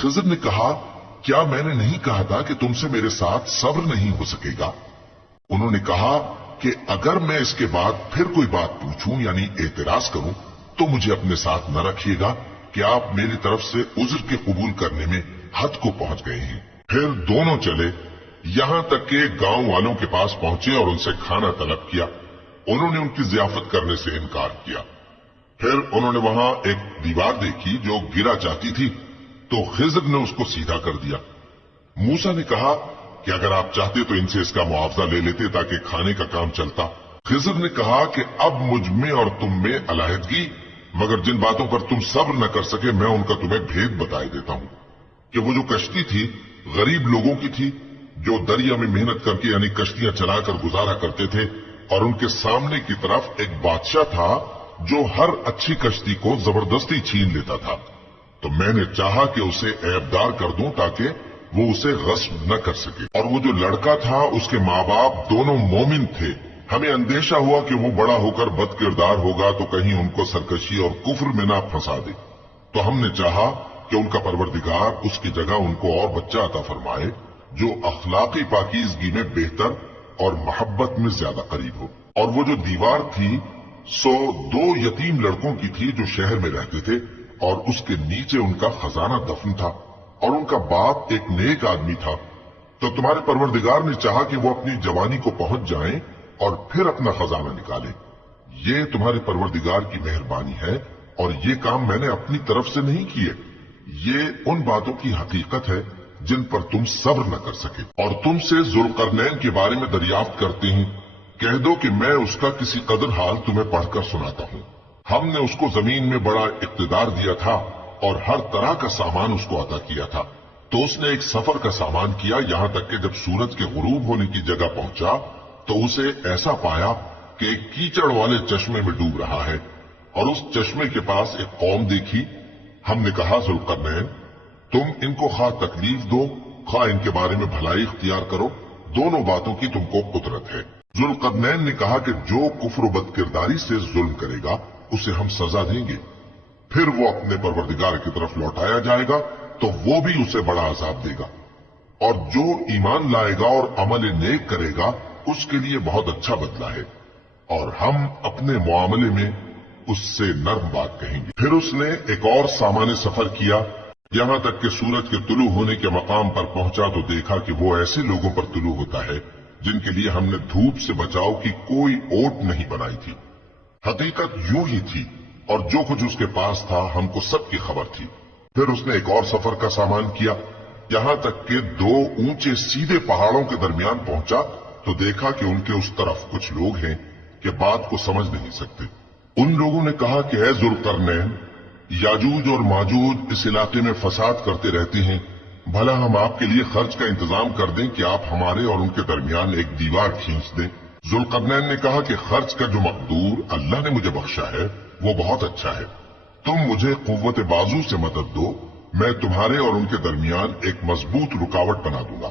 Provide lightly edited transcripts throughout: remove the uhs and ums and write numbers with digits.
खिज़र ने कहा, क्या मैंने नहीं कहा था कि तुमसे मेरे साथ सब्र नहीं हो सकेगा? उन्होंने कहा कि अगर मैं इसके बाद फिर कोई बात पूछूं यानी एतराज करूं तो मुझे अपने साथ न रखिएगा कि आप मेरी तरफ से उज्र के कबूल करने में हद को पहुंच गए हैं। फिर दोनों चले, यहां तक कि गांव वालों के पास पहुंचे और उनसे खाना तलब किया। उन्होंने उनकी जियाफत करने से इनकार किया। फिर उन्होंने वहां एक दीवार देखी जो गिरा जाती थी, तो खिज़र ने उसको सीधा कर दिया। मूसा ने कहा कि अगर आप चाहते तो इनसे इसका मुआवजा ले लेते ताकि खाने का काम चलता। खिज़र ने कहा कि अब मुझ में और तुम में अलहदगी, मगर जिन बातों पर तुम सब्र न कर सके मैं उनका तुम्हें भेद बताए देता हूं कि वो जो कश्ती थी गरीब लोगों की थी जो दरिया में मेहनत करके यानी कश्तियां चलाकर गुजारा करते थे, और उनके सामने की तरफ एक बादशाह था जो हर अच्छी कश्ती को जबरदस्ती छीन लेता था। तो मैंने चाहा कि उसे ऐबदार कर दूं ताकि वो उसे गस्ब न कर सके। और वो जो लड़का था उसके माँ बाप दोनों मोमिन थे। हमें अंदेशा हुआ कि वो बड़ा होकर बदकिरदार होगा तो कहीं उनको सरकशी और कुफ्र में ना फंसा दे। तो हमने चाहा कि उनका परवरदिगार उसकी जगह उनको और बच्चा अता फरमाए जो अखलाकी पाकीज़गी में बेहतर और मोहब्बत में ज्यादा करीब हो। और वो जो दीवार थी सो 2 यतीम लड़कों की थी जो शहर में रहते थे, और उसके नीचे उनका खजाना दफन था, और उनका बाप एक नेक आदमी था। तो तुम्हारे परवरदिगार ने चाहा कि वो अपनी जवानी को पहुंच जाएं और फिर अपना खजाना निकालें। ये तुम्हारे परवरदिगार की मेहरबानी है, और ये काम मैंने अपनी तरफ से नहीं किए। ये उन बातों की हकीकत है जिन पर तुम सब्र न कर सके। और तुमसे जुल्करनैन के बारे में दरियाफ्त करते हैं, कह दो कि मैं उसका किसी कदर हाल तुम्हें पढ़कर सुनाता हूं। हमने उसको जमीन में बड़ा इक्तदार दिया था और हर तरह का सामान उसको अता किया था। तो उसने एक सफर का सामान किया, यहां तक कि जब सूरज के गुरूब होने की जगह पहुंचा तो उसे ऐसा पाया कि एक कीचड़ वाले चश्मे में डूब रहा है, और उस चश्मे के पास एक कौम देखी। हमने कहा, जुल्करनैन, तुम इनको खा तकलीफ दो खा इनके बारे में भलाई इख्तियार करो, दोनों बातों की तुमको कुदरत है। जुल्करनैन ने कहा कि जो कुफ्र व बदकिरदारी से जुल्म करेगा उसे हम सजा देंगे। फिर वो अपने परवरदिगार की तरफ लौटाया जाएगा तो वो भी उसे बड़ा अजाब देगा, और जो ईमान लाएगा और अमल नेक करेगा उसके लिए बहुत अच्छा बदला है, और हम अपने मुआमले में उससे नर्म बात कहेंगे। फिर उसने एक और सामान्य सफर किया, यहां तक कि सूरज के तुलू होने के मकाम पर पहुंचा तो देखा कि वो ऐसे लोगों पर तुलू होता है जिनके लिए हमने धूप से बचाव की कोई ओट नहीं बनाई थी। हकीकत यूं ही थी, और जो कुछ उसके पास था हमको सबकी खबर थी। फिर उसने एक और सफर का सामान किया, यहां तक कि 2 ऊंचे सीधे पहाड़ों के दरमियान पहुंचा तो देखा कि उनके उस तरफ कुछ लोग हैं कि बात को समझ नहीं सकते। उन लोगों ने कहा कि ऐ जुल्करनैन, याजूज और माजूज इस इलाके में फसाद करते रहते हैं, भला हम आपके लिए खर्च का इंतजाम कर दें कि आप हमारे और उनके दरमियान एक दीवार खींच दें। जुल्करनैन ने कहा कि खर्च का जो मकदूर अल्लाह ने मुझे बख्शा है वो बहुत अच्छा है। तुम मुझे कुव्वत बाजू से मदद दो, मैं तुम्हारे और उनके दरमियान एक मजबूत रुकावट बना दूंगा।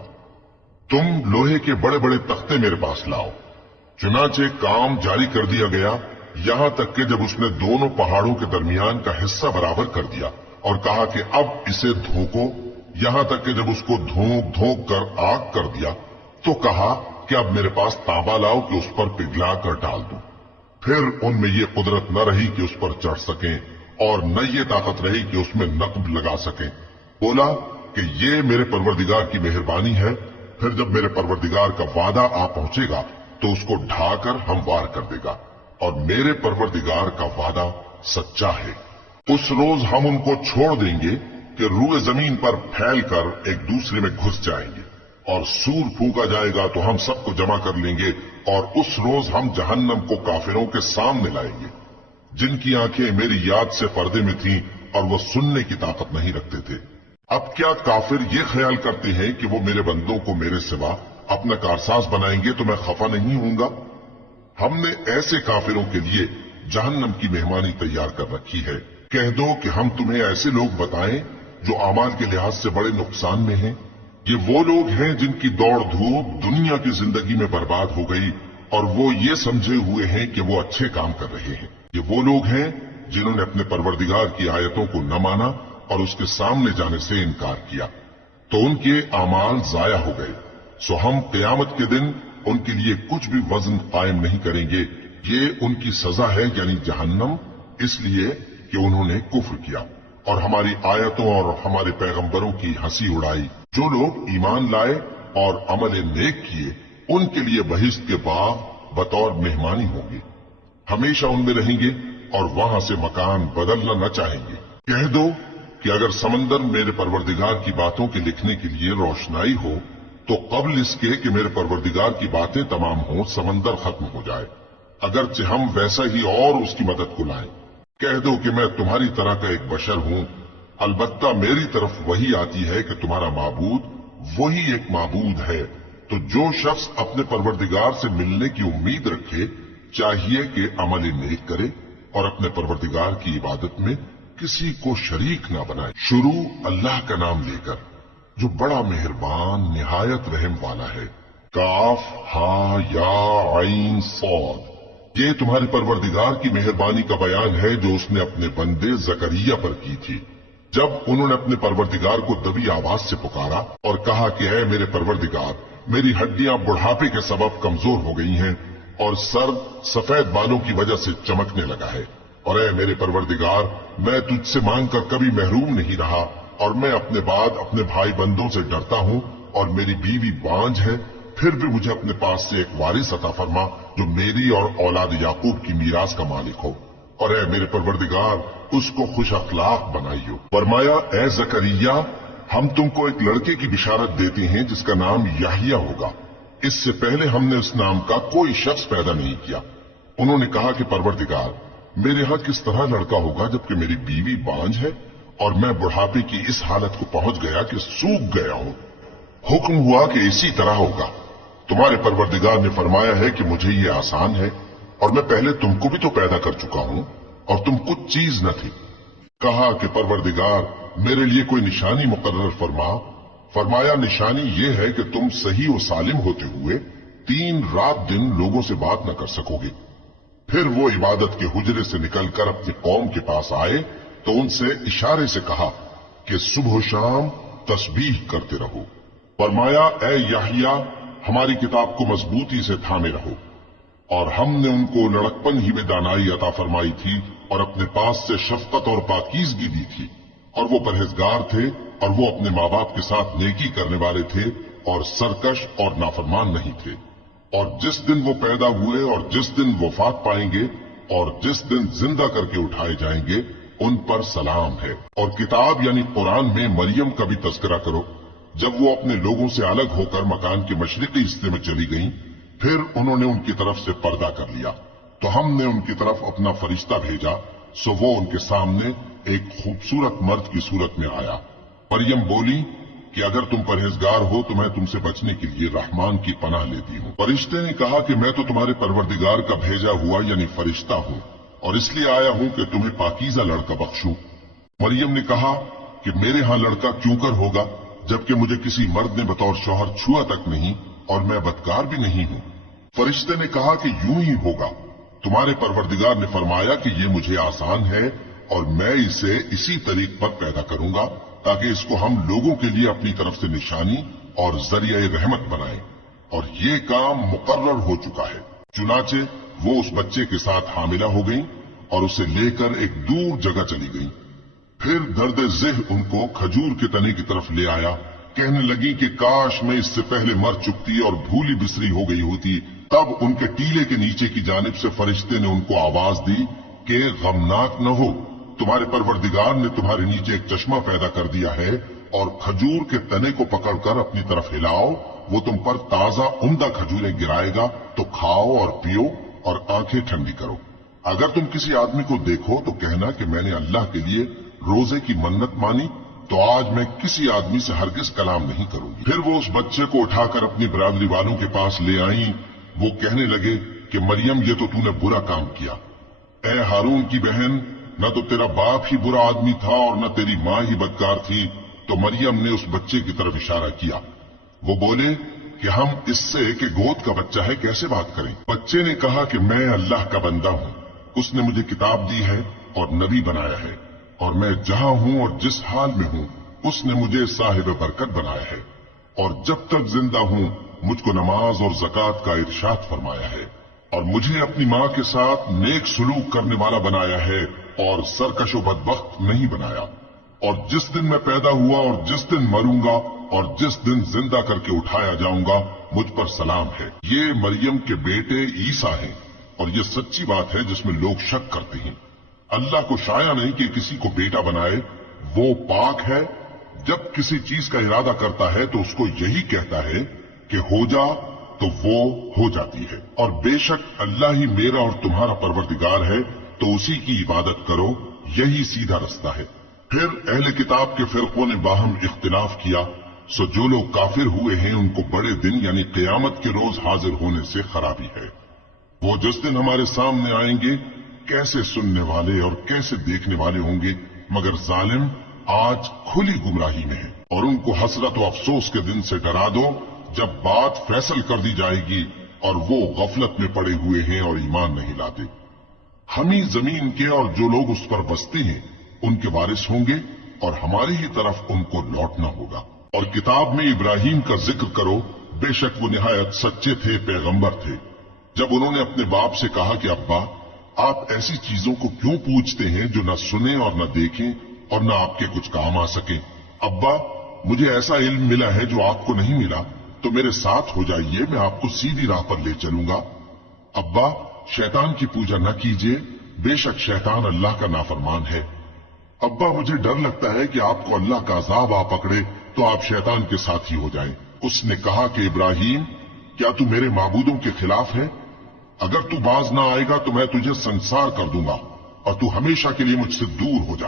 तुम लोहे के बड़े बड़े तख्ते मेरे पास लाओ। चुनाचे काम जारी कर दिया गया, यहां तक कि जब उसने दोनों पहाड़ों के दरमियान का हिस्सा बराबर कर दिया और कहा कि अब इसे धोको, यहां तक कि जब उसको धोक धोक कर आग कर दिया तो कहा कि अब मेरे पास तांबा लाओ कि उस पर पिघला कर डाल दूं। फिर उनमें ये कुदरत न रही कि उस पर चढ़ सकें और न ये ताकत रही कि उसमें नक्ब लगा सकें। बोला कि ये मेरे परवरदिगार की मेहरबानी है। फिर जब मेरे परवरदिगार का वादा आ पहुंचेगा तो उसको ढाकर हमवार कर देगा, और मेरे परवरदिगार का वादा सच्चा है। उस रोज हम उनको छोड़ देंगे कि रूए जमीन पर फैलकर एक दूसरे में घुस जाएंगे, और सूर फूंका जाएगा तो हम सबको जमा कर लेंगे, और उस रोज हम जहन्नम को काफिरों के सामने लाएंगे जिनकी आंखें मेरी याद से पर्दे में थीं और वो सुनने की ताकत नहीं रखते थे। अब क्या काफिर ये ख्याल करते हैं कि वो मेरे बंदों को मेरे सिवा अपना कारसाज बनाएंगे तो मैं खफा नहीं होऊंगा? हमने ऐसे काफिरों के लिए जहन्नम की मेहमानी तैयार कर रखी है। कह दो कि हम तुम्हें ऐसे लोग बताएं जो अमाल के लिहाज से बड़े नुकसान में हैं। ये वो लोग हैं जिनकी दौड़ धूप दुनिया की जिंदगी में बर्बाद हो गई और वो ये समझे हुए हैं कि वो अच्छे काम कर रहे हैं। ये वो लोग हैं जिन्होंने अपने परवरदिगार की आयतों को न माना और उसके सामने जाने से इनकार किया तो उनके आमाल जाया हो गए। सो हम क़यामत के दिन उनके लिए कुछ भी वजन कायम नहीं करेंगे। ये उनकी सजा है यानी जहन्नम, इसलिए कि उन्होंने कुफ्र किया और हमारी आयतों और हमारे पैगंबरों की हंसी उड़ाई। जो लोग ईमान लाए और अमल नेक किए उनके लिए बहिश्त के बाग बतौर मेहमानी होंगे, हमेशा उनमें रहेंगे और वहां से मकान बदलना न चाहेंगे। कह दो कि अगर समंदर मेरे परवरदिगार की बातों के लिखने के लिए रोशनाई हो तो कबल इसके कि मेरे परवरदिगार की बातें तमाम हों समंदर खत्म हो जाए, अगरचे हम वैसा ही और उसकी मदद को लाएं। कह दो कि मैं तुम्हारी तरह का एक बशर हूं, अलबत्ता मेरी तरफ वही आती है कि तुम्हारा माबूद वही एक माबूद है। तो जो शख्स अपने परवरदिगार से मिलने की उम्मीद रखे चाहिए कि अमल नेक करे और अपने परवरदिगार की इबादत में किसी को शरीक ना बनाए। शुरू अल्लाह का नाम लेकर जो बड़ा मेहरबान निहायत रहम वाला है। काफ हा या आइन सौद, ये तुम्हारे परवरदिगार की मेहरबानी का बयान है जो उसने अपने बंदे जकरिया पर की थी जब उन्होंने अपने परवरदिगार को दबी आवाज से पुकारा और कहा कि ऐ मेरे परवरदिगार, मेरी हड्डियां बुढ़ापे के सबब कमजोर हो गई हैं और सर सफेद बालों की वजह से चमकने लगा है। और ऐ मेरे परवरदिगार, मैं तुझसे मांग कर कभी महरूम नहीं रहा और मैं अपने बाद अपने भाई बंदों से डरता हूं और मेरी बीवी बांझ है, फिर भी मुझे अपने पास से एक वारिस अता फरमा जो मेरी और औलाद याकूब की मीरास का मालिक हो। और ऐ मेरे परवरदिगार, उसको खुश अखलाक बनाइयो। फरमाया, ऐ जकरिया, हम तुमको एक लड़के की बिशारत देते हैं जिसका नाम याहिया होगा। इससे पहले हमने उस नाम का कोई शख्स पैदा नहीं किया। उन्होंने कहा कि परवरदिगार, मेरे यहां किस तरह लड़का होगा जबकि मेरी बीवी बांझ है और मैं बुढ़ापे की इस हालत को पहुंच गया कि सूख गया हूं। हुक्म हुआ कि इसी तरह होगा। तुम्हारे परवरदिगार ने फरमाया है कि मुझे ये आसान है और मैं पहले तुमको भी तो पैदा कर चुका हूं और तुम कुछ चीज न थी। कहा कि परवरदिगार, मेरे लिए कोई निशानी मुकर्रर फरमा। फरमाया, निशानी ये है कि तुम सही और सालिम होते हुए 3 रात दिन लोगों से बात न कर सकोगे। फिर वो इबादत के हुजरे से निकलकर अपनी कौम के पास आए तो उनसे इशारे से कहा कि सुबह शाम तस्बीह करते रहो। फरमाया, ऐ याहिया, हमारी किताब को मजबूती से थामे रहो। और हमने उनको लड़कपन ही में दानाई अता फरमाई थी और अपने पास से शफकत और पाकीज़गी दी थी और वो परहेजगार थे और वो अपने माँ बाप के साथ नेकी करने वाले थे और सरकश और नाफरमान नहीं थे। और जिस दिन वो पैदा हुए और जिस दिन वफात पाएंगे और जिस दिन जिंदा करके उठाए जाएंगे उन पर सलाम है। और किताब यानी कुरान में मरियम का भी तस्करा करो जब वो अपने लोगों से अलग होकर मकान के मशरिकी हिस्से में चली गईं, फिर उन्होंने उनकी तरफ से पर्दा कर लिया तो हमने उनकी तरफ अपना फरिश्ता भेजा। सो वो उनके सामने एक खूबसूरत मर्द की सूरत में आया। मरियम बोली कि अगर तुम परहेजगार हो तो मैं तुमसे बचने के लिए रहमान की पनाह लेती हूँ। फरिश्ते ने कहा कि मैं तो तुम्हारे परवरदिगार का भेजा हुआ यानी फरिश्ता हूँ और इसलिए आया हूँ कि तुम्हें पाकीज़ा लड़का बख्शूं। मरियम ने कहा कि मेरे यहां लड़का क्यों कर होगा जबकि मुझे किसी मर्द ने बतौर शौहर छुआ तक नहीं और मैं बदकार भी नहीं हूं। फरिश्ते ने कहा कि यूं ही होगा। तुम्हारे परवरदिगार ने फरमाया कि ये मुझे आसान है और मैं इसे इसी तरीक पर पैदा करूंगा ताकि इसको हम लोगों के लिए अपनी तरफ से निशानी और जरिया रहमत बनाएं। और ये काम मुकर्रर हो चुका है। चुनाचे वो उस बच्चे के साथ हामिला हो गई और उसे लेकर एक दूर जगह चली गई। फिर दर्द ज़िह उनको खजूर के तने की तरफ ले आया। कहने लगी कि काश मैं इससे पहले मर चुकती और भूली बिसरी हो गई होती। तब उनके टीले के नीचे की जानिब से फरिश्ते ने उनको आवाज दी कि गमनाक न हो, तुम्हारे परवरदिगार ने तुम्हारे नीचे एक चश्मा पैदा कर दिया है और खजूर के तने को पकड़कर अपनी तरफ हिलाओ, वो तुम पर ताजा उम्दा खजूरें गिराएगा तो खाओ और पियो और आंखें ठंडी करो। अगर तुम किसी आदमी को देखो तो कहना कि मैंने अल्लाह के लिए रोजे की मन्नत मानी तो आज मैं किसी आदमी से हरगिज कलाम नहीं करूंगी। फिर वो उस बच्चे को उठाकर अपनी बरादरी वालों के पास ले आई। वो कहने लगे कि मरियम, ये तो तूने बुरा काम किया। ए हारून की बहन, न तो तेरा बाप ही बुरा आदमी था और न तेरी माँ ही बदकार थी। तो मरियम ने उस बच्चे की तरफ इशारा किया। वो बोले कि हम इससे कि गोद का बच्चा है कैसे बात करें। बच्चे ने कहा कि मैं अल्लाह का बंदा हूँ, उसने मुझे किताब दी है और नबी बनाया है اور میں جہاں ہوں اور جس حال میں ہوں اس نے مجھے صاحب برکت بنایا ہے، اور جب تک زندہ ہوں مجھ کو نماز اور زکوٰۃ کا ارشاد فرمایا ہے، اور مجھے اپنی ماں کے ساتھ نیک سلوک کرنے والا بنایا ہے اور سرکش و بدبخت نہیں بنایا، اور جس دن میں پیدا ہوا اور جس دن مروں گا اور جس دن زندہ کر کے اٹھایا جاؤں گا مجھ پر سلام ہے۔ یہ مریم کے بیٹے عیسیٰ ہیں، اور یہ سچی بات ہے جس میں لوگ شک کرتے ہیں۔ اللہ کو شایع نہیں کہ کسی کو بیٹا بنائے، وہ پاک ہے۔ جب کسی چیز کا ارادہ کرتا ہے تو اس کو یہی کہتا ہے کہ ہو جا، تو وہ ہو جاتی ہے۔ اور بے شک اللہ ہی میرا اور تمہارا پروردگار ہے، تو اسی کی عبادت کرو، یہی سیدھا رستہ ہے۔ پھر اہل کتاب کے فرقوں نے باہم اختلاف کیا، سو جو لوگ کافر ہوئے ہیں ان کو بڑے دن یعنی قیامت کے روز حاضر ہونے سے خرابی ہے۔ وہ جس دن ہمارے سامنے آئیں گے کیسے سننے والے اور کیسے دیکھنے والے ہوں گے، مگر ظالم آج کھلی گمراہی میں ہے۔ اور ان کو حسرت و افسوس کے دن سے ڈرا دو جب بات فیصل کر دی جائے گی اور وہ غفلت میں پڑے ہوئے ہیں اور ایمان نہیں لاتے۔ ہم ہی زمین کے اور جو لوگ اس پر بستے ہیں ان کے وارث ہوں گے، اور ہماری ہی طرف ان کو لوٹنا ہوگا۔ اور کتاب میں ابراہیم کا ذکر کرو، بے شک وہ نہایت سچے تھے، پیغمبر تھے۔ جب انہوں نے اپنے باپ سے کہا کہ ابا، آپ ایسی چیزوں کو کیوں پوچھتے ہیں جو نہ سنیں اور نہ دیکھیں اور نہ آپ کے کچھ کام آ سکیں؟ ابا، مجھے ایسا علم ملا ہے جو آپ کو نہیں ملا، تو میرے ساتھ ہو جائیے، میں آپ کو سیدھی راہ پر لے چلوں گا۔ ابا، شیطان کی پوجا نہ کیجیے، بے شک شیطان اللہ کا نافرمان ہے۔ ابا، مجھے ڈر لگتا ہے کہ آپ کو اللہ کا عذاب آ پکڑے تو آپ شیطان کے ساتھی ہو جائیں۔ اس نے کہا کہ ابراہیم، کیا تو میرے معبودوں کے خلاف ہے؟ اگر تو باز نہ آئے گا تو میں تجھے سنسار کر دوں گا اور تو ہمیشہ کے لیے مجھ سے دور ہو جا۔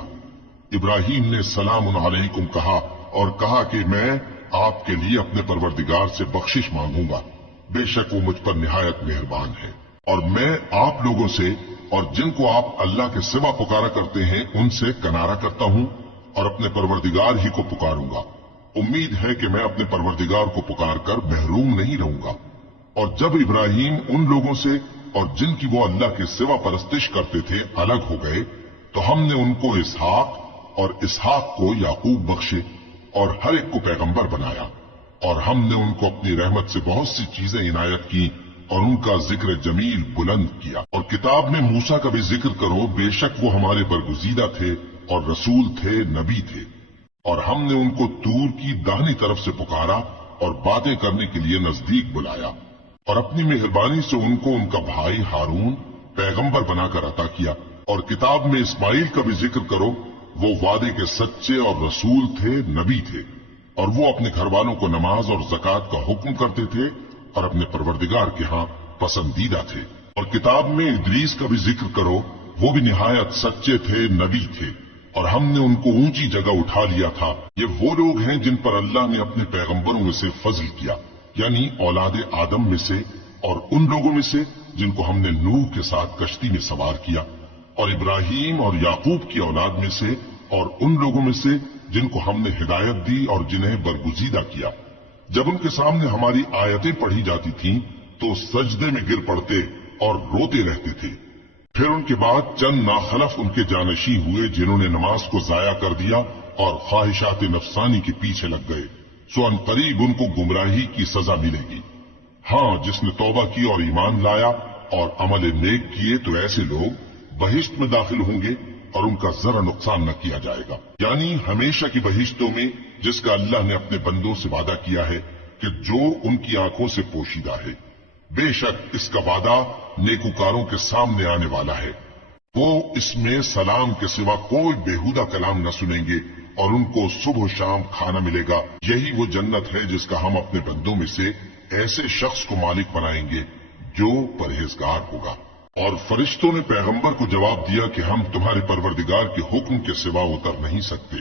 ابراہیم نے سلام علیکم کہا اور کہا کہ میں آپ کے لیے اپنے پروردگار سے بخشش مانگوں گا، بے شک وہ مجھ پر نہایت مہربان ہے۔ اور میں آپ لوگوں سے اور جن کو آپ اللہ کے سوا پکارا کرتے ہیں ان سے کنارہ کرتا ہوں اور اپنے پروردگار ہی کو پکاروں گا۔ امید ہے کہ میں اپنے پروردگار کو پکار کر محروم نہیں رہوں گا۔ اور جب ابراہیم ان لوگوں سے اور جن کی وہ اللہ کے سوا پرستش کرتے تھے الگ ہو گئے تو ہم نے ان کو اسحاق اور اسحاق کو یعقوب بخشے اور ہر ایک کو پیغمبر بنایا، اور ہم نے ان کو اپنی رحمت سے بہت سی چیزیں عنایت کی اور ان کا ذکر جمیل بلند کیا۔ اور کتاب میں موسیٰ کا بھی ذکر کرو، بے شک وہ ہمارے برگزیدہ تھے اور رسول تھے، نبی تھے، اور ہم نے ان کو طور کی داہنی طرف سے پکارا اور باتیں کرنے کے لیے نزدیک بلایا، اور اپنی مہربانی سے ان کو ان کا بھائی ہارون پیغمبر بنا کر عطا کیا۔ اور کتاب میں اسماعیل کا بھی ذکر کرو، وہ وعدے کے سچے اور رسول تھے، نبی تھے، اور وہ اپنے گھر والوں کو نماز اور زکوٰۃ کا حکم کرتے تھے اور اپنے پروردگار کے ہاں پسندیدہ تھے۔ اور کتاب میں ادریس کا بھی ذکر کرو، وہ بھی نہایت سچے تھے، نبی تھے، اور ہم نے ان کو اونچی جگہ اٹھا لیا تھا۔ یہ وہ لوگ ہیں جن پر اللہ نے اپنے پیغمبروں میں سے فضل کیا، یعنی اولاد آدم میں سے، اور ان لوگوں میں سے جن کو ہم نے نوح کے ساتھ کشتی میں سوار کیا، اور ابراہیم اور یعقوب کی اولاد میں سے، اور ان لوگوں میں سے جن کو ہم نے ہدایت دی اور جنہیں برگزیدہ کیا۔ جب ان کے سامنے ہماری آیتیں پڑھی جاتی تھیں تو سجدے میں گر پڑتے اور روتے رہتے تھے۔ پھر ان کے بعد چند ناخلف ان کے جانشین ہوئے جنہوں نے نماز کو ضائع کر دیا اور خواہشات نفسانی کے پیچھے لگ گئے، سو ان قریب ان کو گمراہی کی سزا ملے گی۔ ہاں، جس نے توبہ کی اور ایمان لایا اور عمل نیک کیے تو ایسے لوگ بہشت میں داخل ہوں گے اور ان کا ذرا نقصان نہ کیا جائے گا، یعنی ہمیشہ کی بہشتوں میں جس کا اللہ نے اپنے بندوں سے وعدہ کیا ہے کہ جو ان کی آنکھوں سے پوشیدہ ہے۔ بے شک اس کا وعدہ نیکوکاروں کے سامنے آنے والا ہے، وہ اس میں سلام کے سوا کوئی بےہودہ کلام نہ سنیں گے اور ان کو صبح و شام کھانا ملے گا۔ یہی وہ جنت ہے جس کا ہم اپنے بندوں میں سے ایسے شخص کو مالک بنائیں گے جو پرہیزگار ہوگا۔ اور فرشتوں نے پیغمبر کو جواب دیا کہ ہم تمہارے پروردگار کے حکم کے سوا اتر نہیں سکتے۔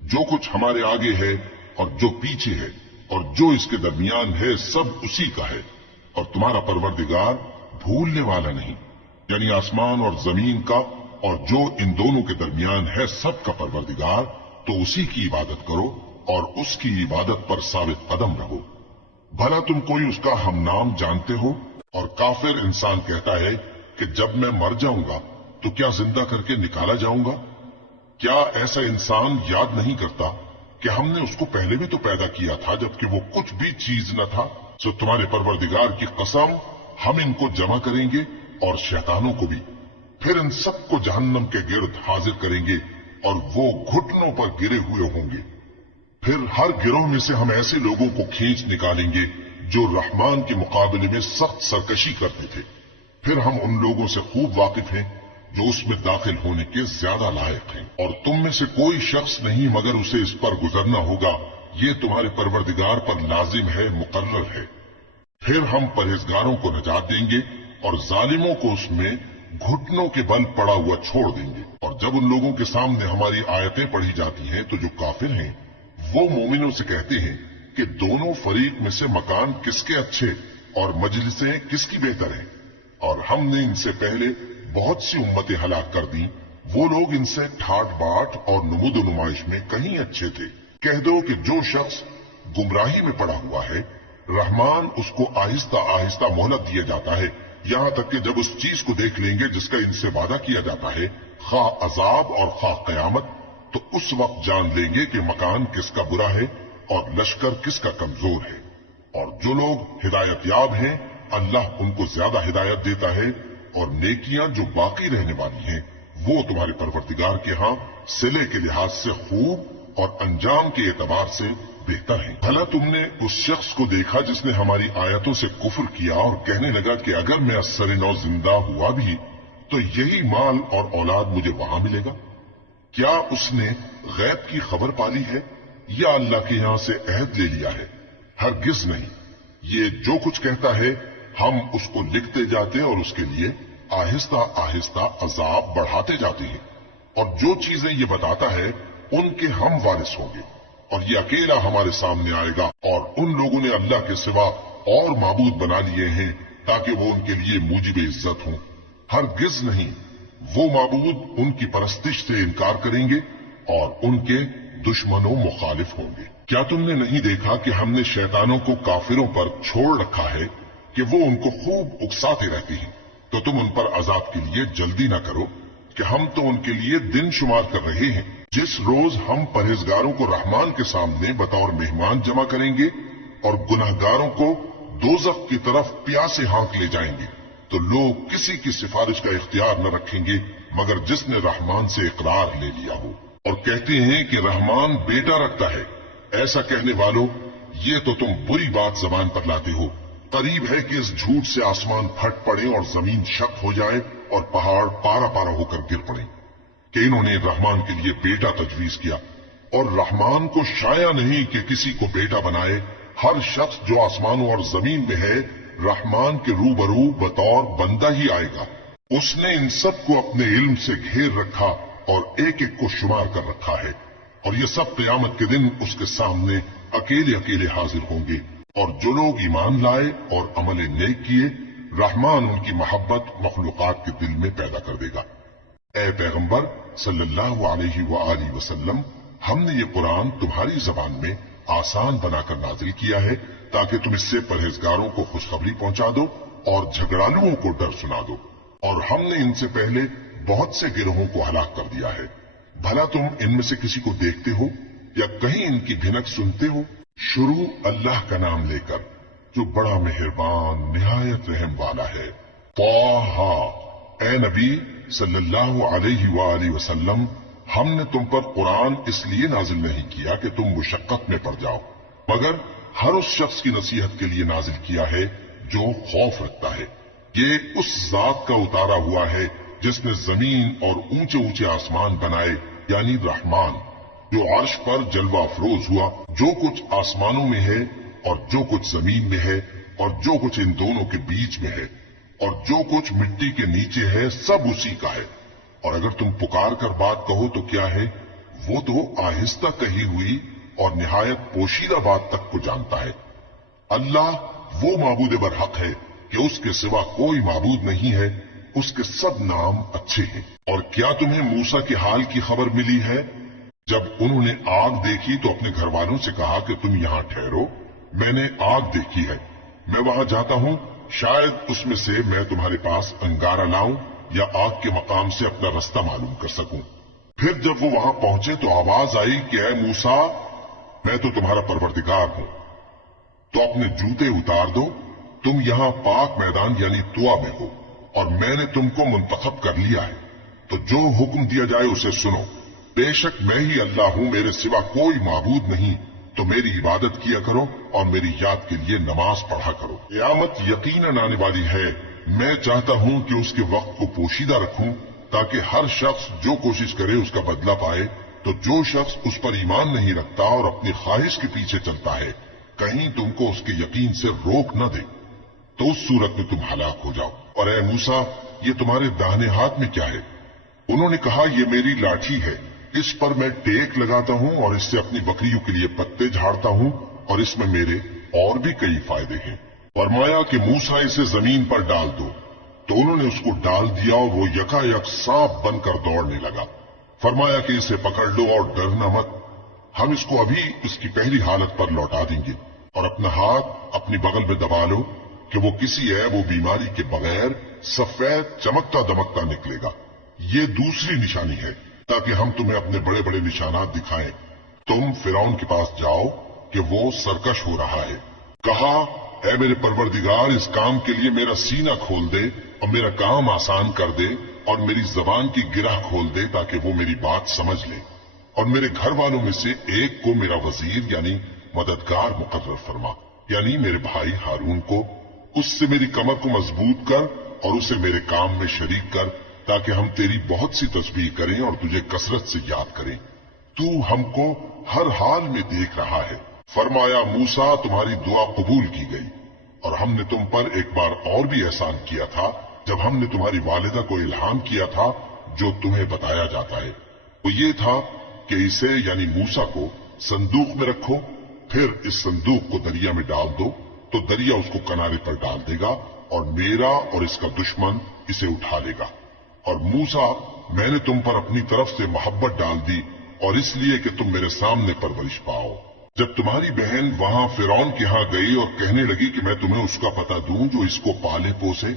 جو کچھ ہمارے آگے ہے اور جو پیچھے ہے اور جو اس کے درمیان ہے سب اسی کا ہے، اور تمہارا پروردگار بھولنے والا نہیں، یعنی آسمان اور زمین کا اور جو ان دونوں کے درمیان ہے سب کا پروردگار، تو اسی کی عبادت کرو اور اس کی عبادت پر ثابت قدم رہو۔ بھلا تم کوئی اس کا ہم نام جانتے ہو؟ اور کافر انسان کہتا ہے کہ جب میں مر جاؤں گا تو کیا زندہ کر کے نکالا جاؤں گا؟ क्या ऐसा इंसान याद नहीं करता कि हमने उसको पहले भी तो पैदा किया था जबकि वो कुछ भी चीज न था। सो तुम्हारे परवरदिगार की कसम, हम इनको जमा करेंगे और शैतानों को भी, फिर इन सबको जहन्नम के गिर्द हाजिर करेंगे और वो घुटनों पर गिरे हुए होंगे। फिर हर गिरोह में से हम ऐसे लोगों को खींच निकालेंगे जो रहमान के मुकाबले में सख्त सरकशी करते थे। फिर हम उन लोगों से खूब वाकिफ हैं जो उसमें दाखिल होने के ज्यादा लायक हैं, और तुम में से कोई शख्स नहीं मगर उसे इस पर गुजरना होगा। ये तुम्हारे परवरदिगार पर लाजिम है, मुकर्रर है। फिर हम परहेजगारों को नजात देंगे और जालिमों को उसमें घुटनों के बल पड़ा हुआ छोड़ देंगे। और जब उन लोगों के सामने हमारी आयतें पढ़ी जाती हैं तो जो काफिर हैं वो मोमिनों से कहते हैं कि दोनों फरीक में से मकान किसके अच्छे और मजलिसें किसकी बेहतर हैं। और हमने इनसे पहले बहुत सी उम्मतें हलाक कर दी, वो लोग इनसे ठाट बाट और नुमुद नुमाइश में कहीं अच्छे थे। कह दो कि जो शख्स गुमराही में पड़ा हुआ है, रहमान उसको आहिस्ता आहिस्ता मोहलत दिया जाता है, यहां तक कि जब उस चीज को देख लेंगे जिसका इनसे वादा किया जाता है, खा अजाब और खा कयामत, तो उस वक्त जान लेंगे कि मकान किसका बुरा है और लश्कर किसका कमजोर है। और जो लोग हिदायत याब हैं, अल्लाह उनको ज्यादा हिदायत देता है, और नेकियां जो बाकी रहने वाली हैं वो तुम्हारे परवरदिगार के यहां सिले के लिहाज से खूब और अंजाम के एतबार से बेहतर है। भला तुमने उस शख्स को देखा जिसने हमारी आयतों से कुफ्र किया और कहने लगा कि अगर मैं अस्सर नौ जिंदा हुआ भी तो यही माल और औलाद मुझे वहां मिलेगा। क्या उसने गैब की खबर पाली है या अल्लाह के यहां से अहद ले लिया है? हरगिज नहीं। ये जो कुछ कहता है हम उसको लिखते जाते और उसके लिए आहिस्ता आहिस्ता अजाब बढ़ाते जाते हैं। और जो चीजें ये बताता है उनके हम वारिस होंगे, और ये अकेला हमारे सामने आएगा। और उन लोगों ने अल्लाह के सिवा और माबूद बना लिए हैं ताकि वो उनके लिए मूजिब इज्जत हों। हरगिज नहीं, वो माबूद उनकी परस्तिश से इनकार करेंगे और उनके दुश्मनों मुखालिफ होंगे। क्या तुमने नहीं देखा कि हमने शैतानों को काफिरों पर छोड़ रखा है कि वो उनको खूब उकसाते रहती हैं? तो तुम उन पर अजाब के लिए जल्दी ना करो कि हम तो उनके लिए दिन शुमार कर रहे हैं। जिस रोज हम परहेजगारों को रहमान के सामने बतौर मेहमान जमा करेंगे और गुनाहगारों को दोजख की तरफ प्यासे हाँक ले जाएंगे, तो लोग किसी की सिफारिश का इख्तियार न रखेंगे मगर जिसने रहमान से इकरार ले लिया हो। और कहते हैं कि रहमान बेटा रखता है। ऐसा कहने वालों, ये तो तुम बुरी बात जबान पर लाते हो। करीब है कि इस झूठ से आसमान फट पड़े और जमीन शक हो जाए और पहाड़ पारा पारा होकर गिर पड़े कि इन्होंने रहमान के लिए बेटा तजवीज किया। और रहमान को शाया नहीं कि किसी को बेटा बनाए। हर शख्स जो आसमानों और जमीन में है रहमान के रूबरू बतौर बंदा ही आएगा। उसने इन सब को अपने इल्म से घेर रखा और एक एक को शुमार कर रखा है, और ये सब क़यामत के दिन उसके सामने अकेले अकेले हाजिर होंगे। और जो लोग ईमान लाए और अमल नेक किए, रहमान उनकी मोहब्बत मखलूकात के दिल में पैदा कर देगा। ए पैगंबर सल्लल्लाहु अलैहि वसल्लम, हमने ये कुरान तुम्हारी जबान में आसान बनाकर नाजिल किया है ताकि तुम इससे परहेजगारों को खुशखबरी पहुंचा दो और झगड़ालुओं को डर सुना दो। और हमने इनसे पहले बहुत से गिरोहों को हलाक कर दिया है। भला तुम इनमें से किसी को देखते हो या कहीं इनकी भिनक सुनते हो? शुरू अल्लाह का नाम लेकर जो बड़ा मेहरबान निहायत रहम वाला है। ताहा, ए नबी सल्लल्लाहु अलैहि वसल्लम, हमने तुम पर कुरान इसलिए नाजिल नहीं किया कि तुम मुशक्कत में पड़ जाओ, मगर हर उस शख्स की नसीहत के लिए नाजिल किया है जो खौफ रखता है। ये उस जात का उतारा हुआ है जिसने जमीन और ऊंचे ऊंचे आसमान बनाए, यानी रहमान, जो अर्श पर जलवा अफरोज हुआ। जो कुछ आसमानों में है और जो कुछ जमीन में है और जो कुछ इन दोनों के बीच में है और जो कुछ मिट्टी के नीचे है, सब उसी का है। और अगर तुम पुकार कर बात कहो तो क्या है, वो तो आहिस्ता कही हुई और निहायत पोशीदा बात तक को जानता है। अल्लाह वो माबूद बरहक है कि उसके सिवा कोई माबूद नहीं है, उसके सब नाम अच्छे हैं। और क्या तुम्हें मूसा के हाल की खबर मिली है? जब उन्होंने आग देखी तो अपने घर वालों से कहा कि तुम यहां ठहरो, मैंने आग देखी है, मैं वहां जाता हूं, शायद उसमें से मैं तुम्हारे पास अंगारा लाऊं या आग के मकाम से अपना रास्ता मालूम कर सकूं। پھر جب وہ وہاں پہنچے تو آواز آئی کہ اے موسیٰ، میں تو تمہارا پروردگار ہوں، تو اپنے جوتے اتار دو، تم یہاں پاک میدان یعنی طوا میں ہو، اور میں نے تم کو منتخب کر لیا ہے، تو جو حکم دیا جائے اسے سنو۔ بے شک میں ہی اللہ ہوں، میرے سوا کوئی معبود نہیں، تو میری عبادت کیا کرو اور میری یاد کے لیے نماز پڑھا کرو۔ قیامت یقیناً آنے والی ہے، میں چاہتا ہوں کہ اس کے وقت کو پوشیدہ رکھوں تاکہ ہر شخص جو کوشش کرے اس کا بدلہ پائے، تو جو شخص اس پر ایمان نہیں رکھتا اور اپنی خواہش کے پیچھے چلتا ہے کہیں تم کو اس کے یقین سے روک نہ دے، تو اس صورت میں تم ہلاک ہو جاؤ۔ اور اے موسیٰ، یہ تمہارے داہنے ہاتھ میں کیا ہے؟ انہوں نے کہا یہ میری لاٹھی ہے، اس پر میں ٹیک لگاتا ہوں اور اس سے اپنی بکریوں کے لیے پتے جھاڑتا ہوں، اور اس میں میرے اور بھی کئی فائدے ہیں۔ فرمایا کہ موسیٰ اسے زمین پر ڈال دو، تو انہوں نے اس کو ڈال دیا اور وہ یکا یک سانپ بن کر دوڑنے لگا۔ فرمایا کہ اسے پکڑ لو اور ڈرنا مت، ہم اس کو ابھی اس کی پہلی حالت پر لوٹا دیں گے، اور اپنا ہاتھ اپنی بغل میں دبا لو کہ وہ کسی عیب و بیماری کے بغیر سفید چمکتا دمکتا نکلے گا۔ یہ دوسری نشانی ہے تاکہ ہم تمہیں اپنے بڑے بڑے نشانات دکھائیں۔ تم فرعون کے پاس جاؤ کہ وہ سرکش ہو رہا ہے۔ کہا اے میرے پروردگار، اس کام کے لیے میرا سینہ کھول دے اور میرا کام آسان کر دے، اور میری زبان کی گرہ کھول دے تاکہ وہ میری بات سمجھ لے، اور میرے گھر والوں میں سے ایک کو میرا وزیر یعنی مددگار مقرر فرما، یعنی میرے بھائی ہارون کو۔ اس سے میری کمر کو مضبوط کر اور اسے میرے کام میں شریک کر، تاکہ ہم تیری بہت سی تسبیح کریں اور تجھے کثرت سے یاد کریں۔ تو ہم کو ہر حال میں دیکھ رہا ہے۔ فرمایا موسیٰ، تمہاری دعا قبول کی گئی، اور ہم نے تم پر ایک بار اور بھی احسان کیا تھا جب ہم نے تمہاری والدہ کو الہام کیا تھا جو تمہیں بتایا جاتا ہے۔ وہ یہ تھا کہ اسے یعنی موسیٰ کو صندوق میں رکھو، پھر اس صندوق کو دریا میں ڈال دو تو دریا اس کو کنارے پر ڈال دے گا، اور میرا اور اس کا دشمن اسے اٹھا لے گا۔ اور موسیٰ، میں نے تم پر اپنی طرف سے محبت ڈال دی، اور اس لیے کہ تم میرے سامنے پرورش پاؤ۔ جب تمہاری بہن وہاں فرعون کے ہاں گئی اور کہنے لگی کہ میں تمہیں اس کا پتہ دوں جو اس کو پالے پوسے،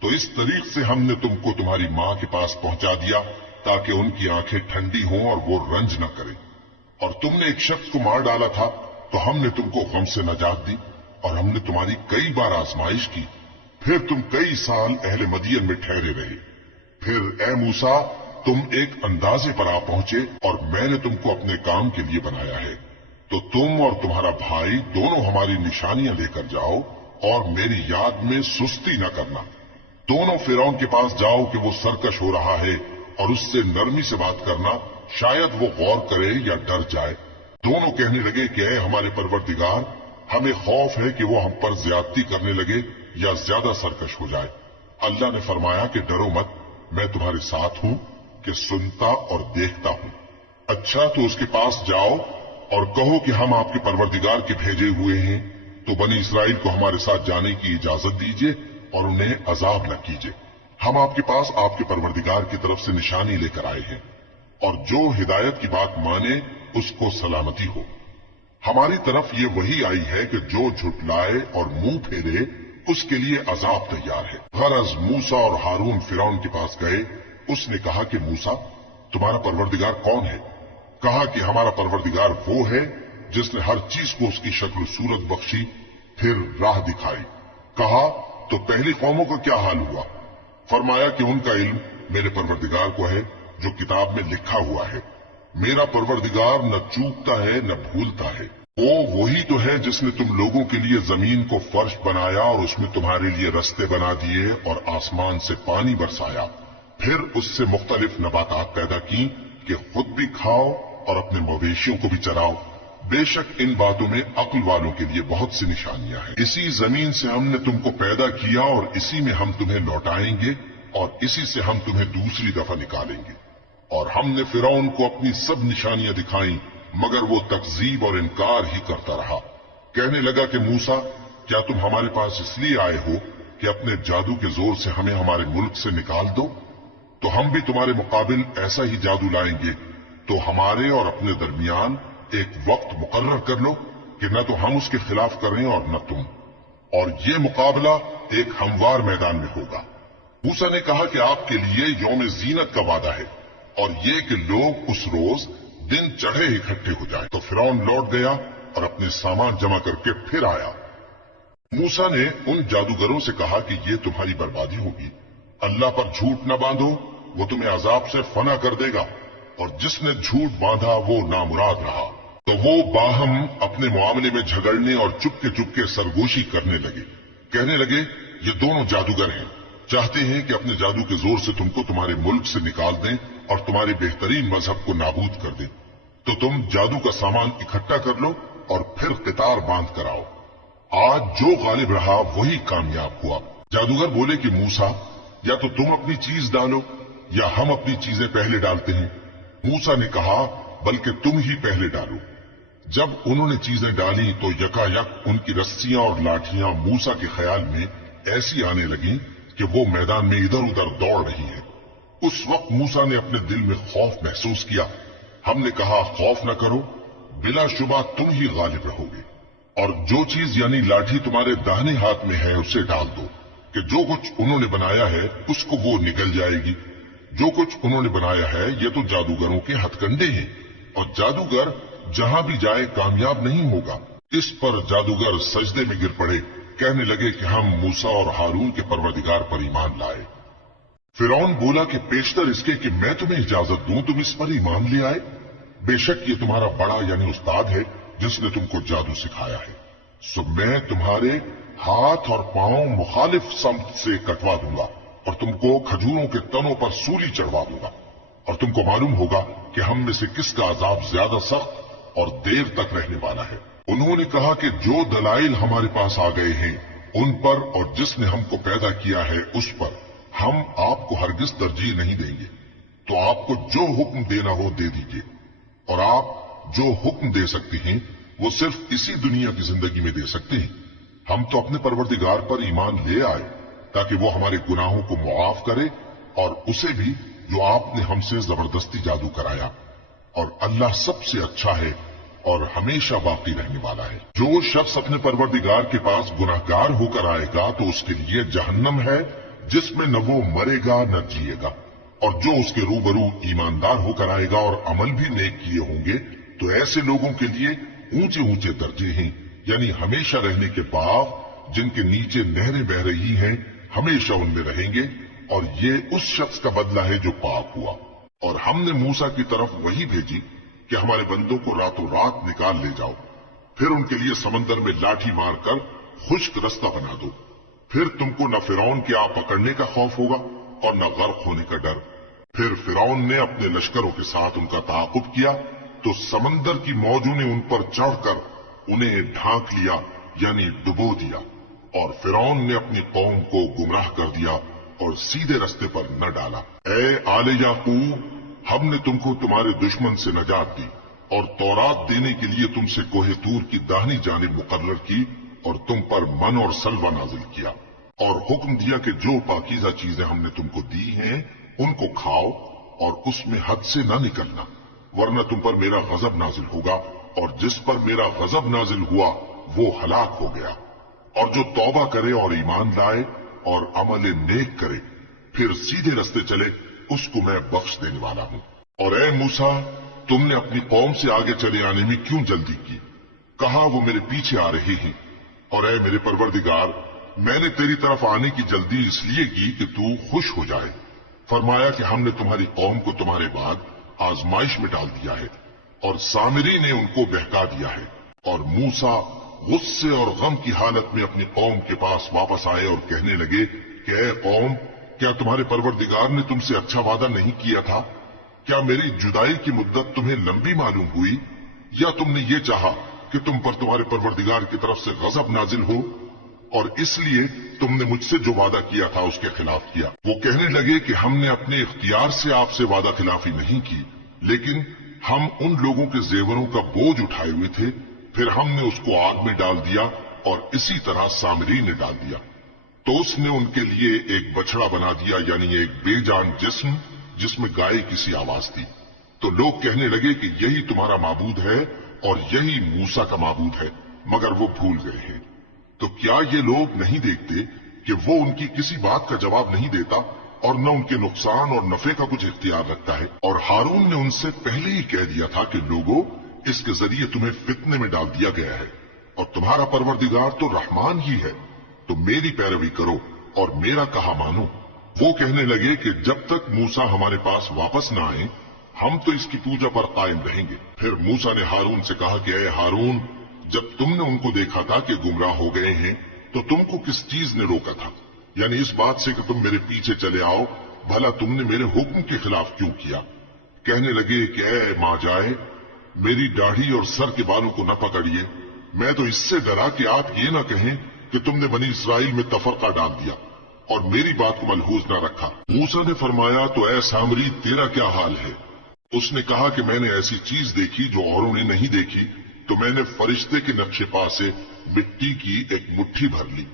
تو اس طریق سے ہم نے تم کو تمہاری ماں کے پاس پہنچا دیا تاکہ ان کی آنکھیں ٹھنڈی ہوں اور وہ رنج نہ کرے۔ اور تم نے ایک شخص کو مار ڈالا تھا تو ہم نے تم کو غم سے نجات دی، اور ہم نے تمہاری کئی بار آزمائش کی، پھر تم کئی سال اہل مدین میں ٹھہرے رہے۔ پھر اے موسیٰ، تم ایک اندازے پر آ پہنچے اور میں نے تم کو اپنے کام کے لیے بنایا ہے، تو تم اور تمہارا بھائی دونوں ہماری نشانیاں لے کر جاؤ اور میری یاد میں سستی نہ کرنا۔ دونوں فرعون کے پاس جاؤ کہ وہ سرکش ہو رہا ہے، اور اس سے نرمی سے بات کرنا، شاید وہ غور کرے یا ڈر جائے۔ دونوں کہنے لگے کہ اے ہمارے پروردگار، ہمیں خوف ہے کہ وہ ہم پر زیادتی کرنے لگے یا زیادہ سرکش ہو جائے۔ اللہ نے فرمایا کہ ڈرو مت، میں تمہارے ساتھ ہوں کہ سنتا اور دیکھتا ہوں۔ اچھا تو اس کے پاس جاؤ اور کہو کہ ہم آپ کے پروردگار کے بھیجے ہوئے ہیں، تو بنی اسرائیل کو ہمارے ساتھ جانے کی اجازت دیجیے اور انہیں عذاب نہ کیجیے۔ ہم آپ کے پاس آپ کے پروردگار کی طرف سے نشانی لے کر آئے ہیں، اور جو ہدایت کی بات مانے اس کو سلامتی ہو۔ ہماری طرف یہ وحی آئی ہے کہ جو جھٹلائے اور منہ پھیرے اس کے لیے عذاب تیار ہے۔ غرض موسیٰ اور ہارون فرعون کے پاس گئے۔ اس نے کہا کہ موسیٰ، تمہارا پروردگار کون ہے؟ کہا کہ ہمارا پروردگار وہ ہے جس نے ہر چیز کو اس کی شکل و صورت بخشی، پھر راہ دکھائی۔ کہا تو پہلی قوموں کا کیا حال ہوا؟ فرمایا کہ ان کا علم میرے پروردگار کو ہے جو کتاب میں لکھا ہوا ہے۔ میرا پروردگار نہ چوکتا ہے نہ بھولتا ہے۔ وہ وہی تو ہے جس نے تم لوگوں کے لیے زمین کو فرش بنایا اور اس میں تمہارے لیے رستے بنا دیے اور آسمان سے پانی برسایا، پھر اس سے مختلف نباتات پیدا کی کہ خود بھی کھاؤ اور اپنے مویشیوں کو بھی چراؤ۔ بے شک ان باتوں میں عقل والوں کے لیے بہت سی نشانیاں ہیں۔ اسی زمین سے ہم نے تم کو پیدا کیا اور اسی میں ہم تمہیں لوٹائیں گے اور اسی سے ہم تمہیں دوسری دفعہ نکالیں گے۔ اور ہم نے فرعون کو اپنی سب نشانیاں دکھائیں مگر وہ تکذیب اور انکار ہی کرتا رہا۔ کہنے لگا کہ موسیٰ، کیا تم ہمارے پاس اس لیے آئے ہو کہ اپنے جادو کے زور سے ہمیں ہمارے ملک سے نکال دو؟ تو ہم بھی تمہارے مقابل ایسا ہی جادو لائیں گے، تو ہمارے اور اپنے درمیان ایک وقت مقرر کر لو کہ نہ تو ہم اس کے خلاف کریں اور نہ تم، اور یہ مقابلہ ایک ہموار میدان میں ہوگا۔ موسیٰ نے کہا کہ آپ کے لیے یوم زینت کا وعدہ ہے और ये कि लोग उस रोज दिन चढ़े इकट्ठे हो जाएं। तो फिरौन लौट गया और अपने सामान जमा करके फिर आया। मूसा ने उन जादूगरों से कहा कि ये तुम्हारी बर्बादी होगी, अल्लाह पर झूठ न बांधो, वो तुम्हें अजाब से फना कर देगा, और जिसने झूठ बांधा वो नामुराद रहा। तो वो बाहम अपने मामले में झगड़ने और चुपके सरगोशी करने लगे। कहने लगे, ये दोनों जादूगर हैं, चाहते हैं कि अपने जादू के जोर से तुमको तुम्हारे मुल्क से निकाल दें और तुम्हारे बेहतरीन मजहब को नाबूद कर दें। तो तुम जादू का सामान इकट्ठा कर लो और फिर कितार बांध कर आओ। आज जो गालिब रहा वही कामयाब हुआ। जादूगर बोले कि मूसा, या तो तुम अपनी चीज डालो या हम अपनी चीजें पहले डालते हैं। मूसा ने कहा, बल्कि तुम ही पहले डालो। जब उन्होंने चीजें डाली तो यकायक उनकी रस्सियां और लाठियां मूसा के ख्याल में ऐसी आने लगी कि वो मैदान में इधर उधर दौड़ रही है। उस वक्त मूसा ने अपने दिल में खौफ महसूस किया। हमने कहा, खौफ न करो, बिलाशुबा तुम ही गालिब रहोगे। और जो चीज यानी लाठी तुम्हारे दाहिने हाथ में है उसे डाल दो कि जो कुछ उन्होंने बनाया है उसको वो निकल जाएगी। जो कुछ उन्होंने बनाया है ये तो जादूगरों के हथकंडे हैं, और जादूगर जहां भी जाए कामयाब नहीं होगा। इस पर जादूगर सजदे में गिर पड़े, कहने लगे कि हम मूसा और हारून के परवरदिगार पर ईमान लाए। फिरौन बोला कि पेशतर इसके कि मैं तुम्हें इजाजत दूं तुम इस पर ईमान ले आए। बेशक ये तुम्हारा बड़ा यानी उस्ताद है जिसने तुमको जादू सिखाया है। सो मैं तुम्हारे हाथ और पांव मुखालिफ समत से कटवा दूंगा और तुमको खजूरों के तनों पर सूली चढ़वा दूंगा, और तुमको मालूम होगा कि हम में से किसका अजाब ज्यादा सख्त और देर तक रहने वाला है। उन्होंने कहा कि जो दलाइल हमारे पास आ गए हैं उन पर और जिसने हमको पैदा किया है उस पर हम आपको हरगिज तरजीह नहीं देंगे। तो आपको जो हुक्म देना हो दे दीजिए, और आप जो हुक्म दे सकते हैं वो सिर्फ इसी दुनिया की जिंदगी में दे सकते हैं। हम तो अपने परवरदिगार पर ईमान ले आए ताकि वो हमारे गुनाहों को मुआफ करे, और उसे भी जो आपने हमसे जबरदस्ती जादू कराया। और अल्लाह सबसे अच्छा है और हमेशा बाकी रहने वाला है। जो शख्स अपने परवरदिगार के पास गुनाहगार होकर आएगा तो उसके लिए जहन्नम है जिसमें न वो मरेगा न जिएगा, और जो उसके रूबरू ईमानदार होकर आएगा और अमल भी नेक किए होंगे तो ऐसे लोगों के लिए ऊंचे ऊंचे दर्जे हैं, यानी हमेशा रहने के बाग जिनके नीचे नहरें बह रही हैं, हमेशा उनमें रहेंगे। और ये उस शख्स का बदला है जो पाक हुआ। और हमने मूसा की तरफ वही भेजी कि हमारे बंदों को रातों रात निकाल ले जाओ, फिर उनके लिए समंदर में लाठी मारकर खुश्क रास्ता बना दो। फिर तुमको न फिरौन के आप पकड़ने का खौफ होगा और न गर्क होने का डर। फिर फिरौन ने अपने लश्करों के साथ उनका ताकुब किया तो समंदर की मौजों ने उन पर चढ़कर उन्हें ढांक लिया यानी डुबो दिया, और फिरौन ने अपनी कौम को गुमराह कर दिया और सीधे रास्ते पर न डाला। ए आले याकूब, हमने तुमको तुम्हारे दुश्मन से नजात दी और तौरात देने के लिए तुमसे कोहे तूर की दाहिनी जानिब मुकर्रर की और तुम पर मन और सलवा नाजिल किया, और हुक्म दिया कि जो पाकीज़ा चीजें हमने तुमको दी हैं उनको खाओ और उसमें हद से न निकलना, वरना तुम पर मेरा गजब नाजिल होगा, और जिस पर मेरा गजब नाजिल हुआ वो हलाक हो गया। और जो तौबा करे और ईमान लाए और अमल नेक करे फिर सीधे रास्ते चले उसको मैं बख्श देने वाला हूं। और ए मूसा, तुमने अपनी कौम से आगे चले आने में क्यों जल्दी की? कहा वो मेरे पीछे आ रहे हैं। और ए मेरे परवरदिगार, मैंने तेरी तरफ आने की जल्दी इसलिए की कि तू खुश हो जाए। फरमाया कि हमने तुम्हारी कौम को तुम्हारे बाद आजमाइश में डाल दिया है, और सामिरी ने उनको बहका दिया है। और मूसा गुस्से और गम की हालत में अपनी कौम के पास वापस आए और कहने लगे कि ए कौम, क्या तुम्हारे परवरदिगार ने तुमसे अच्छा वादा नहीं किया था? क्या मेरी जुदाई की मुद्दत तुम्हें लंबी मालूम हुई, या तुमने ये चाहा कि तुम पर तुम्हारे परवरदिगार की तरफ से गजब नाजिल हो और इसलिए तुमने मुझसे जो वादा किया था उसके खिलाफ किया? वो कहने लगे कि हमने अपने इख्तियार से आपसे वादा खिलाफी नहीं की, लेकिन हम उन लोगों के जेवरों का बोझ उठाए हुए थे, फिर हमने उसको आग में डाल दिया और इसी तरह सामरी ने डाल दिया। तो उसने उनके लिए एक बछड़ा बना दिया, यानी एक बेजान जिस्म जिसमें गाय की सी आवाज थी। तो लोग कहने लगे कि यही तुम्हारा माबूद है और यही मूसा का माबूद है, मगर वो भूल गए हैं। तो क्या ये लोग नहीं देखते कि वो उनकी किसी बात का जवाब नहीं देता और न उनके नुकसान और नफे का कुछ इख्तियार रखता है। और हारून ने उनसे पहले ही कह दिया था कि लोगों, इसके जरिए तुम्हें फितने में डाल दिया गया है और तुम्हारा परवरदिगार तो रहमान ही है, तो मेरी पैरवी करो और मेरा कहा मानो। वो कहने लगे कि जब तक मूसा हमारे पास वापस न आए हम तो इसकी पूजा पर कायम रहेंगे। फिर मूसा ने हारून से कहा कि ऐ हारून, जब तुमने उनको देखा था कि गुमराह हो गए हैं तो तुमको किस चीज ने रोका था, यानी इस बात से कि तुम मेरे पीछे चले आओ, भला तुमने मेरे हुक्म के खिलाफ क्यों किया? कहने लगे कि ऐ मां जाए, मेरी दाढ़ी और सर के बालों को न पकड़िए, मैं तो इससे डरा कि आप ये न कहें कि तुमने बनी इसराइल में तफरका डाल दिया और मेरी बात को मलहूज न रखा। मूसा ने फरमाया, तो ऐ सामरी, तेरा क्या हाल है? उसने कहा कि मैंने ऐसी चीज देखी जो औरों ने नहीं देखी, तो मैंने फरिश्ते के नक्शे पा से मिट्टी की एक मुट्ठी भर ली,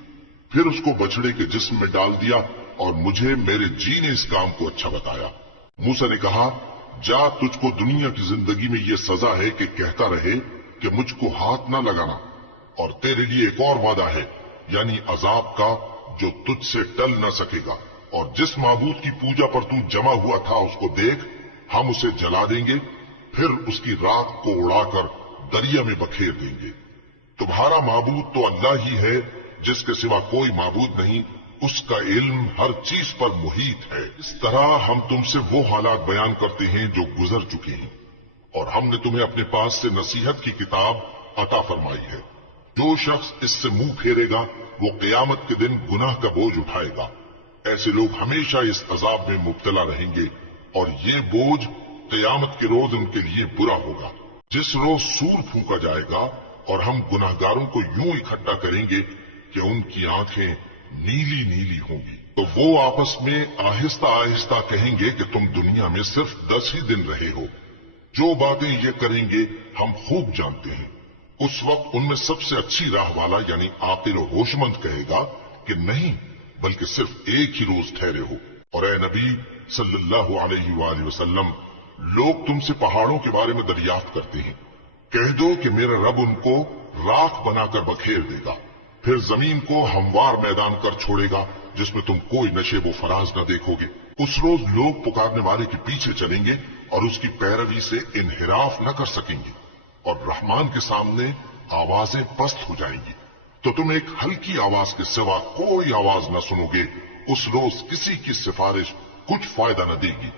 फिर उसको बछड़े के जिस्म में डाल दिया और मुझे मेरे जी ने इस काम को अच्छा बताया। मूसा ने कहा, जा, तुझको दुनिया की जिंदगी में यह सजा है कि कहता रहे कि मुझको हाथ ना लगाना, और तेरे लिए एक और वादा है, यानी अजाब का, जो तुझसे टल न सकेगा। और जिस माबूद की पूजा पर तू जमा हुआ था उसको देख, हम उसे जला देंगे, फिर उसकी राख को उड़ाकर दरिया में बखेर देंगे। तुम्हारा माबूद तो अल्लाह ही है, जिसके सिवा कोई माबूद नहीं, उसका इल्म हर चीज पर मुहीत है। इस तरह हम तुमसे वो हालात बयान करते हैं जो गुजर चुके हैं, और हमने तुम्हें अपने पास से नसीहत की किताब अता फरमाई है। जो शख्स इससे मुंह फेरेगा वो क़यामत के दिन गुनाह का बोझ उठाएगा। ऐसे लोग हमेशा इस अजाब में मुब्तला रहेंगे और ये बोझ क़यामत के रोज उनके लिए बुरा होगा, जिस रोज सूर फूंका जाएगा और हम गुनाहगारों को यूं इकट्ठा करेंगे कि उनकी आंखें नीली नीली होंगी। तो वो आपस में आहिस्ता आहिस्ता कहेंगे कि तुम दुनिया में सिर्फ 10 ही दिन रहे हो। जो बातें ये करेंगे हम खूब जानते हैं। उस वक्त उनमें सबसे अच्छी राह वाला यानी आकिल और होशमंद कहेगा कि नहीं, बल्कि सिर्फ एक ही रोज ठहरे हो। और ए नबी सल्लल्लाहु अलैहि वसल्लम, लोग तुमसे पहाड़ों के बारे में दरियाफ्त करते हैं, कह दो कि मेरा रब उनको राख बनाकर बखेर देगा, फिर जमीन को हमवार मैदान कर छोड़ेगा जिसमें तुम कोई नशेबो फराज न देखोगे। उस रोज लोग पुकारने वाले के पीछे चलेंगे और उसकी पैरवी से इनहिराफ न कर सकेंगे और रहमान के सामने आवाजें पस्त हो जाएंगी, तो तुम एक हल्की आवाज के सिवा कोई आवाज न सुनोगे। उस रोज किसी की सिफारिश कुछ फायदा न देगी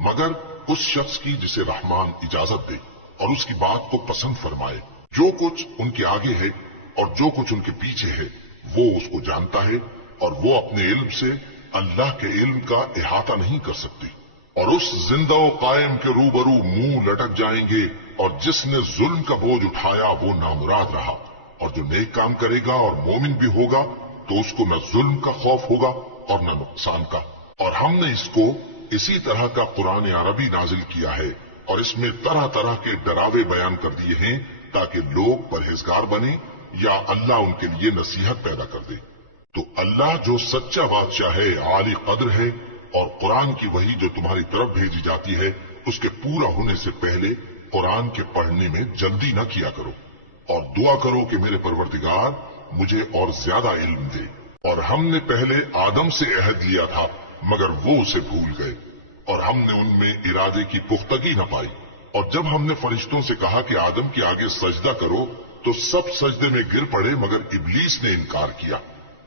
मगर उस शख्स की जिसे रहमान इजाजत दे और उसकी बात को पसंद फरमाए। जो कुछ उनके आगे है और जो कुछ उनके पीछे है वो उसको जानता है, और वो अपने इल्म से अल्लाह के इल्म का इहाता नहीं कर सकती। और उस जिंदा व कायम के रूबरू मुंह लटक जाएंगे, और जिसने जुल्म का बोझ उठाया वो नामुराद रहा, और जो नेक काम करेगा और मोमिन भी होगा तो उसको न जुल्म का खौफ होगा और न नुकसान का। और हमने इसको इसी तरह का कुरान अरबी नाजिल किया है और इसमें तरह तरह के डरावे बयान कर दिए हैं ताकि लोग परहेजगार बने या अल्लाह उनके लिए नसीहत पैदा कर दे। तो अल्लाह जो सच्चा बादशाह है, आली कद्र है, और कुरान की वही जो तुम्हारी तरफ भेजी जाती है उसके पूरा होने से पहले कुरान के पढ़ने में जल्दी न किया करो, और दुआ करो कि मेरे परवरदिगार मुझे और ज्यादा इल्म दे। और हमने पहले आदम से अहद लिया था मगर वो उसे भूल गए, और हमने उनमें इरादे की पुख्तगी न पाई। और जब हमने फरिश्तों से कहा कि आदम के आगे सजदा करो तो सब सजदे में गिर पड़े मगर इब्लीस ने इनकार किया।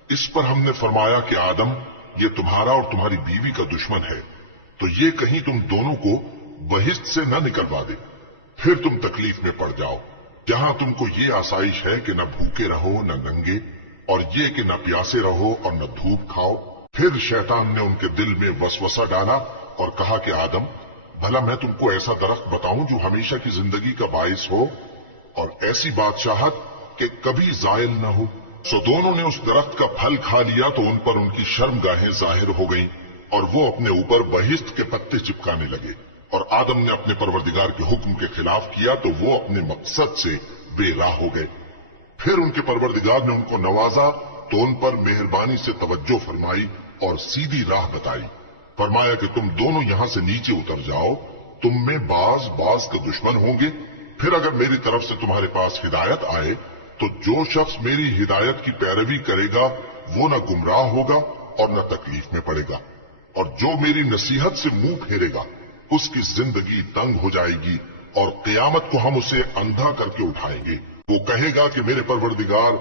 इस पर हमने फरमाया कि आदम, ये तुम्हारा और तुम्हारी बीवी का दुश्मन है, तो ये कहीं तुम दोनों को बहिश्त से न निकलवा दे, फिर तुम तकलीफ में पड़ जाओ, जहां तुमको ये आसाइश है कि न भूखे रहो न नंगे, और ये कि न प्यासे रहो और न धूप खाओ। फिर शैतान ने उनके दिल में वसवसा डाला और कहा कि आदम, भला मैं तुमको ऐसा दरख्त बताऊं जो हमेशा की जिंदगी का बाइस हो और ऐसी बादशाहत कि कभी जायल न हो। सो दोनों ने उस दरख्त का फल खा लिया तो उन पर उनकी शर्मगाहें जाहिर हो गईं और वो अपने ऊपर बहिश्त के पत्ते चिपकाने लगे। और आदम ने अपने परवरदिगार के हुक्म के खिलाफ किया तो वो अपने मकसद से बेराह हो गए। फिर उनके परवरदिगार ने उनको नवाजा तो उन पर मेहरबानी से तवज्जो फरमाई और सीधी राह बताई। फरमाया कि तुम दोनों यहां से नीचे उतर जाओ, तुम में बाज का दुश्मन होंगे। फिर अगर मेरी तरफ से तुम्हारे पास हिदायत आए तो जो शख्स मेरी हिदायत की पैरवी करेगा वो न गुमराह होगा और न तकलीफ में पड़ेगा। और जो मेरी नसीहत से मुंह फेरेगा उसकी जिंदगी तंग हो जाएगी और क़यामत को हम उसे अंधा करके उठाएंगे। वो कहेगा कि मेरे परवरदिगार,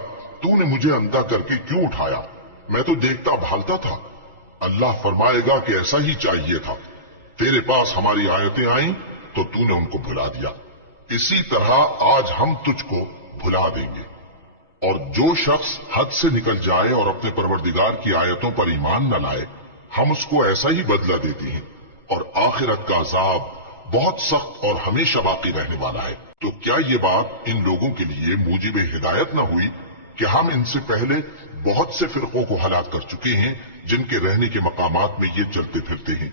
तूने मुझे अंधा करके क्यों उठाया? मैं तो देखता भागता था। अल्लाह फरमाएगा कि ऐसा ही चाहिए था। तेरे पास हमारी आयतें आईं तो तूने उनको भुला दिया। इसी तरह आज हम तुझको भुला देंगे। और जो शख्स हद से निकल जाए और अपने परवरदिगार की आयतों पर ईमान न लाए, हम उसको ऐसा ही बदला देते हैं और आखिरत का अजाब बहुत सख्त और हमेशा बाकी रहने वाला है। तो क्या ये बात इन लोगों के लिए मूजिब हिदायत न हुई कि हम इनसे पहले बहुत से फिरकों को हलाक कर चुके हैं जिनके रहने के मकामात में ये चलते फिरते हैं।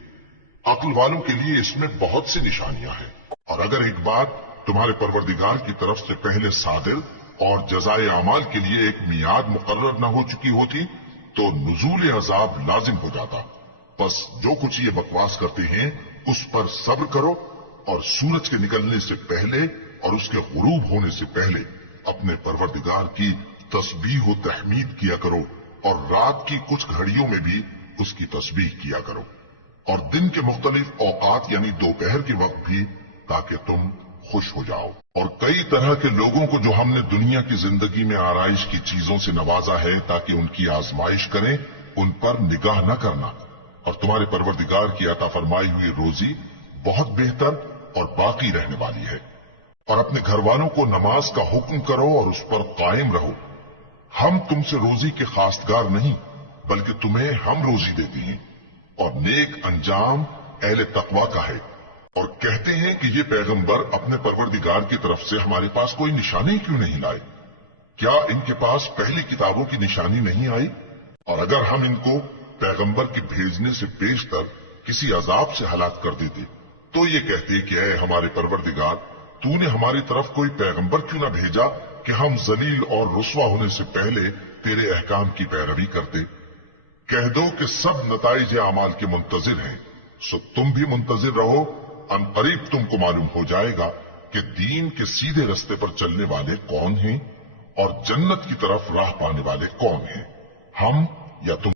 अक्ल वालों के लिए इसमें बहुत सी निशानियां हैं। और अगर एक बात तुम्हारे परवरदिगार की तरफ से पहले सादिर और जज़ाए अमाल के लिए एक मियाद मुकर्रर न हो चुकी होती तो नुज़ूल अजाब लाजिम हो जाता। बस जो कुछ ये बकवास करते हैं उस पर सब्र करो और सूरज के निकलने से पहले और उसके गुरूब होने से पहले अपने परवरदिगार की तस्बीह व तहमीद किया करो और रात की कुछ घड़ियों में भी उसकी तस्बीह किया करो और दिन के मुख्तलिफ औकात यानी दोपहर के वक्त भी, ताकि तुम खुश हो जाओ। और कई तरह के लोगों को जो हमने दुनिया की जिंदगी में आराइश की चीजों से नवाजा है ताकि उनकी आजमाइश करें, उन पर निगाह न करना। और तुम्हारे परवरदिगार की अता फरमाई हुई रोजी बहुत बेहतर और बाकी रहने वाली है। और अपने घर वालों को नमाज का हुक्म करो और उस पर कायम रहो। हम तुमसे रोजी के खास्तगार नहीं, बल्कि तुम्हें हम रोजी देते हैं और नेक अंजाम अहले तकवा का है। और कहते हैं कि ये पैगंबर अपने परवरदिगार की तरफ से हमारे पास कोई निशानी क्यों नहीं लाए? क्या इनके पास पहली किताबों की निशानी नहीं आई? और अगर हम इनको पैगंबर के भेजने से पेशतर किसी अजाब से हलाक कर देते तो ये कहते कि ऐ हमारे परवरदिगार, तूने हमारी तरफ कोई पैगंबर क्यों न भेजा कि हम जलील और रुस्वा होने से पहले तेरे अहकाम की पैरवी करते। कह दो कि सब नताइज अमाल के मुंतजिर हैं, सो तुम भी मुंतजिर रहो। अनकरीब तुमको मालूम हो जाएगा कि दीन के सीधे रास्ते पर चलने वाले कौन हैं और जन्नत की तरफ राह पाने वाले कौन हैं, हम या तुम।